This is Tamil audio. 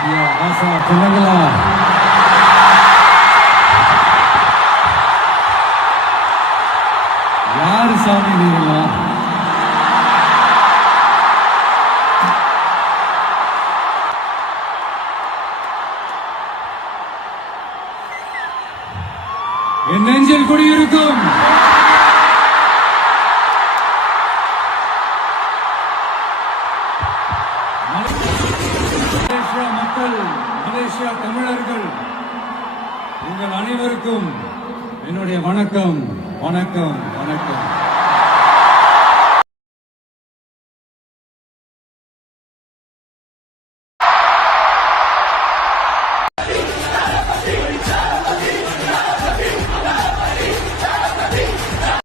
சார் சொன்னங்களா யாரு சாமி நீங்களா என் நெஞ்சில் குடியிருக்கும் மலேசியா தமிழர்கள் உங்கள் அனைவருக்கும் என்னுடைய வணக்கம் வணக்கம் வணக்கம்.